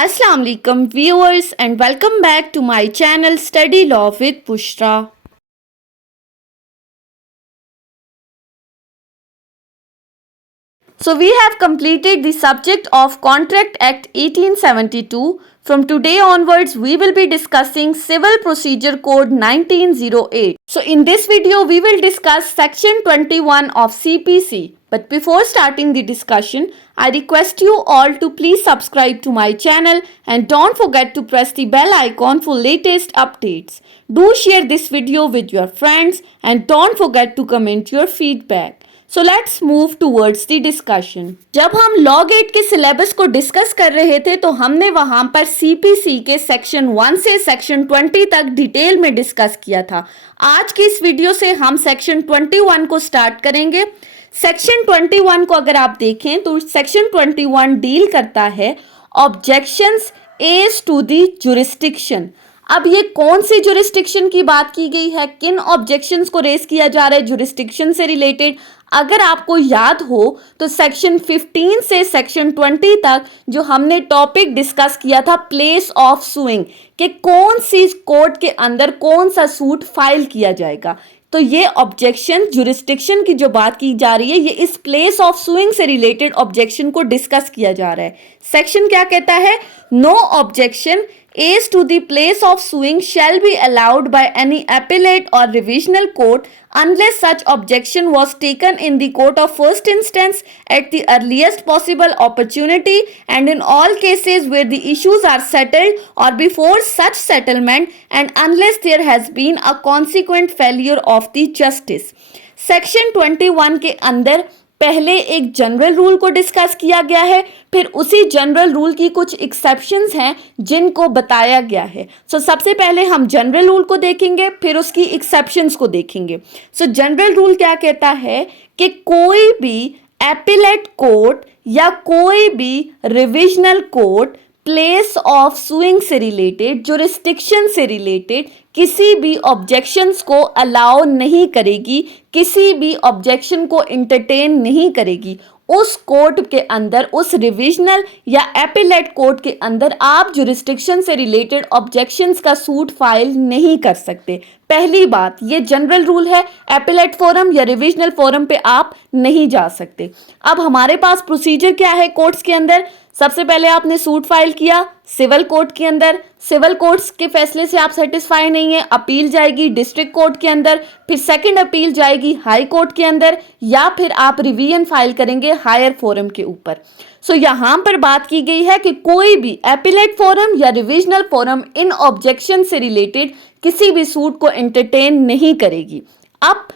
Assalamu alaikum viewers and welcome back to my channel Study Law with Bushra. So we have completed the subject of Contract Act 1872. From today onwards, we will be discussing Civil Procedure Code 1908. So in this video, we will discuss Section 21 of CPC. But before starting the discussion, I request you all to please subscribe to my channel and don't forget to press the bell icon for latest updates. Do share this video with your friends and don't forget to comment your feedback. So let's move towards the discussion. जब हम law gate के syllabus को discuss कर रहे थे तो हमने वहां पर सीपीसी के सेक्शन 1 से सेक्शन 20 तक डिटेल में डिस्कस किया था। आज की इस वीडियो से हम सेक्शन 21 को स्टार्ट करेंगे। सेक्शन 21 को अगर आप देखें तो सेक्शन 21 डील करता है objections as to the jurisdiction. अब ये कौन सी जुरिस्डिक्शन की बात की गई है, किन ऑब्जेक्शंस को रेज किया जा रहा है जुरिस्डिक्शन से रिलेटेड। अगर आपको याद हो तो सेक्शन 15 से सेक्शन 20 तक जो हमने टॉपिक डिस्कस किया था प्लेस ऑफ सुइंग, कि कौन सी कोर्ट के अंदर कौन सा सूट फाइल किया जाएगा। तो ये ऑब्जेक्शन जुरिस्डिक्शन की जो बात की जा रही है ये इस प्लेस ऑफ सुइंग से रिलेटेड ऑब्जेक्शन को डिस्कस किया जा रहा है। सेक्शन क्या कहता है? No objection as to the place of suing shall be allowed by any appellate or revisional court unless such objection was taken in the court of first instance at the earliest possible opportunity and in all cases where the issues are settled or before such settlement and unless there has been a consequent failure of the justice. Section 21 के अंदर पहले एक general rule को discuss किया गया है, फिर उसी जनरल रूल की कुछ एक्सेप्शंस हैं जिनको बताया गया है। सबसे पहले हम जनरल रूल को देखेंगे, फिर उसकी एक्सेप्शंस को देखेंगे। जनरल रूल क्या कहता है कि कोई भी एपिलेट कोर्ट या कोई भी revisional court place of suing से रिलेटेड, जुरिस्डिक्शन से रिलेटेड किसी भी ऑब्जेक्शंस को अलाउ नहीं करेगी, किसी भी ऑब्जेक्शन को इंटरटेन नहीं करेगी। उस कोर्ट के अंदर, उस रिविजनल या एपिलेट कोर्ट के अंदर आप जुरिस्डिक्शन से रिलेटेड ऑब्जेक्शंस का सूट फाइल नहीं कर सकते। पहली बात, ये जनरल रूल है, एपिलेट फोरम या रिविजनल फोरम पे आप नहीं जा सकते। अब हमारे पास प्रोसीजर क्या है कोर्ट्स के अंदर? सबसे पहले आपने सूट फाइल किया सिविल कोर्ट के अंदर, सिविल कोर्ट्स के फैसले से आप सेटिस्फाई नहीं है, अपील जाएगी डिस्ट्रिक्ट कोर्ट के अंदर, फिर सेकंड अपील जाएगी हाई कोर्ट के अंदर, या फिर आप रिवीजन फाइल करेंगे हायर फोरम के ऊपर। यहाँ पर बात की गई है कि कोई भी एपिलेट फोरम या रिविजनल फोरम इन ऑब्जेक्शन से रिलेटेड किसी भी सूट को एंटरटेन नहीं करेगी। अब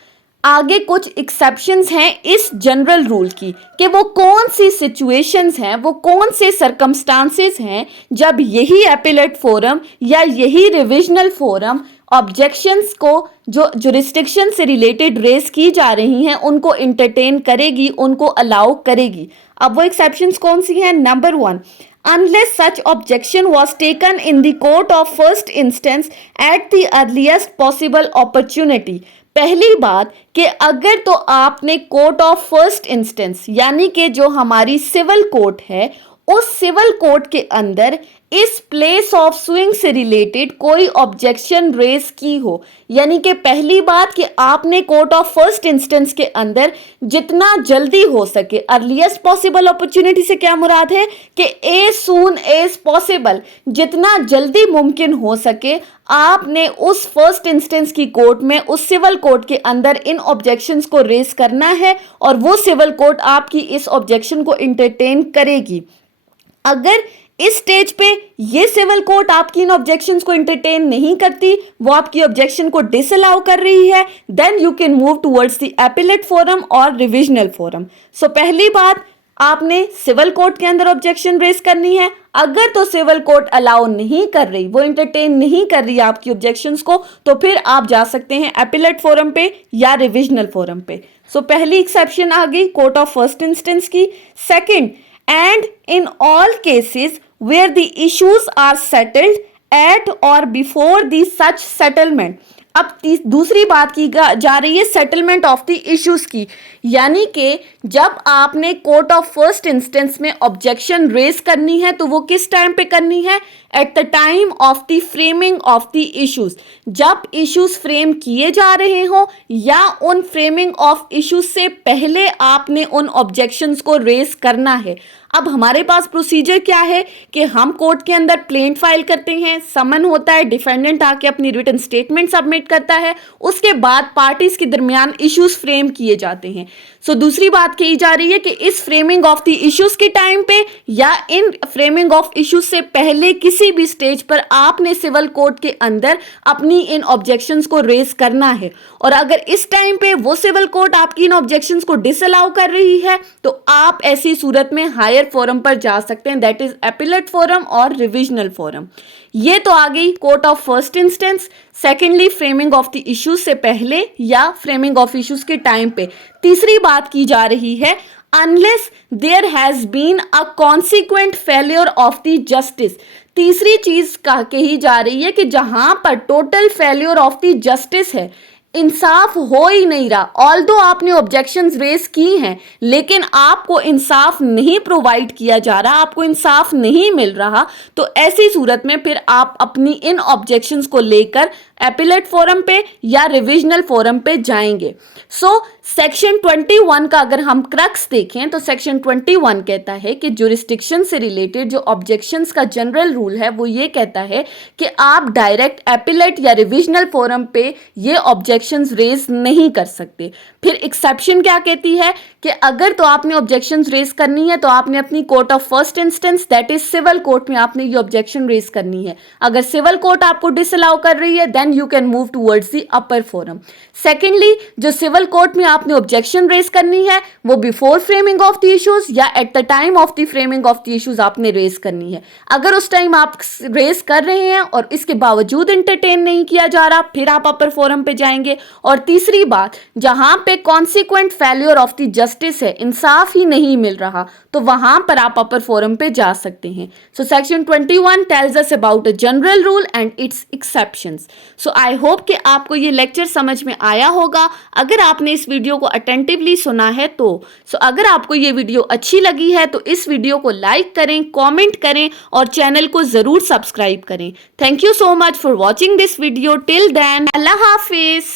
आगे कुछ एक्सेप्शंस हैं इस जनरल रूल की, कि वो कौन सी सिचुएशंस हैं, वो कौन से सर्कमस्टांसेस हैं जब यही एपिलेट फोरम या यही रिविजनल फोरम ऑब्जेक्शंस को जो जुरिस्डिक्शन से रिलेटेड रेज की जा रही हैं उनको इंटरटेन करेगी, उनको अलाउ करेगी। अब वो एक्सेप्शंस कौन सी हैं? Number 1, unless such objection was taken in the court of first instance at the earliest possible opportunity। पहली बात कि अगर तो आपने कोर्ट ऑफ फर्स्ट इंस्टेंस यानी कि जो हमारी सिविल कोर्ट है, उस सिविल कोर्ट के अंदर इस प्लेस ऑफ सुइंग से रिलेटेड कोई ऑब्जेक्शन रेज की हो, यानी कि पहली बात कि आपने कोर्ट ऑफ फर्स्ट इंस्टेंस के अंदर जितना जल्दी हो सके, अर्लीस्ट पॉसिबल अपॉर्चुनिटी से क्या मुराद है कि एज सून एज पॉसिबल, जितना जल्दी मुमकिन हो सके आपने उस फर्स्ट इंस्टेंस की कोर्ट में, उस सिविल कोर्ट के अंदर इन ऑब्जेक्शंस को रेज करना है और वो सिविल कोर्ट आपकी इस ऑब्जेक्शन को इंटरटेन करेगी। अगर इस स्टेज पे ये सिविल कोर्ट आपकी इन ऑब्जेक्शंस को इंटरटेन नहीं करती, वो आपकी ऑब्जेक्शन को डिसअलाउ कर रही है, then you can move towards the appellate forum और रिविजनल फोरम। पहली बात, आपने सिविल कोर्ट के अंदर ऑब्जेक्शन रेज करनी है। अगर तो सिविल कोर्ट अलाउ नहीं कर रही, वो इंटरटेन नहीं कर रही आपकी ऑब्जेक्शंस को, तो फिर आप जा सकते हैं एपिलेट फोरम पे या रिविजनल फोरम पे। पहली एक्सेप्शन आ गई कोर्ट ऑफ फर्स्ट इंस्टेंस की। Second, and in all cases where the issues are settled at or before the such settlement, अब दूसरी बात की जा रही है सेटलमेंट ऑफ द इश्यूज की, यानी कि जब आपने कोर्ट ऑफ फर्स्ट इंस्टेंस में ऑब्जेक्शन रेज करनी है तो वो किस टाइम पे करनी है? Eight the time of the framing of the issues, जब इश्यूज फ्रेम किए जा रहे हो या उन फ्रेमिंग ऑफ इश्यूज से पहले आपने उन ऑब्जेक्शंस को रेज करना है। अब हमारे पास प्रोसीजर क्या है कि हम कोर्ट के अंदर प्लेंट फाइल करते हैं, समन होता है, डिफेंडेंट आके अपनी रिटन स्टेटमेंट सबमिट करता है, उसके बाद पार्टीज के दरमियान इश्यूज फ्रेम किए जाते हैं। सो दूसरी बात कही जा रही है कि इस फ्रेमिंग ऑफ द इश्यूज के टाइम पे या इन फ्रेमिंग ऑफ इश्यूज से पहले किसी भी स्टेज पर आपने सिविल कोर्ट के अंदर अपनी इन ऑब्जेक्शंस को रेज करना है। और अगर इस टाइम पे वो सिविल कोर्ट आपकी इन ऑब्जेक्शंस को डिसअलाउ कर रही है तो आप ऐसी सूरत में हायर फोरम पर जा सकते हैं, दैट इज एपिलेट फोरम और रिविजनल फोरम। ये तो आ गई court of first instance. Secondly framing of the issues से पहले या फ्रेमिंग ऑफ इश्यूज के टाइम पे। तीसरी बात की जा रही है unless there has been a consequent failure of the justice. तीसरी चीज कही जा रही है कि जहां पर total failure of the justice है, इंसाफ हो ही नहीं रहा, ऑल्दो आपने ऑब्जेक्शंस रेज की हैं लेकिन आपको इंसाफ नहीं प्रोवाइड किया जा रहा, आपको इंसाफ नहीं मिल रहा, तो ऐसी सूरत में फिर आप अपनी इन ऑब्जेक्शंस को लेकर एपिलेट फोरम पे या रिविजनल फोरम पे जाएंगे। सो सेक्शन 21 का अगर हम क्रक्स देखें तो सेक्शन 21 कहता है कि जुरिस्डिक्शन से रिलेटेड जो ऑब्जेक्शंस का जनरल रूल है वो ये कहता है कि आप डायरेक्ट एपिलेट या रिविजनल फोरम पे ये ऑब्जेक्शंस रेज नहीं कर सकते। फिर एक्सेप्शन क्या कहती है कि अगर तो आपने ऑब्जेक्शंस रेज करनी है तो आपने अपनी court of first instance that is civil court में आपने ये ऑब्जेक्शन रेज करनी है। अगर सिविल कोर्ट आपको डिसअलाउ कर रही है then you can move towards the upper forum. Secondly जो सिविल कोर्ट में आपने ऑब्जेक्शन रेज करनी है वो before framing of the issues या at the time of the framing of the issues आपने रेज करनी है। अगर उस टाइम आप रेज कर रहे हैं और इसके बावजूद इंटरटेन नहीं किया जा रहा फिर आप अपर फोरम पे जाएंगे। और तीसरी बात, जहां पे consequent failure of the justice है, इंसाफ ही नहीं मिल रहा, तो वहां पर आप अपर फोरम पे जा सकते हैं। So section 21 tells us about a general rule and it's exceptions. So I hope कि आपको ये लेक्चर समझ में आया होगा। अगर आपने इस वीडियो को अटेंटिवली सुना है तो अगर आपको ये वीडियो अच्छी लगी है तो इस वीडियो को लाइक करें, कमेंट करें और चैनल को जरूर सब्सक्राइब करें। Thank you so much for watching this video. Till then, अल्लाह हाफिज।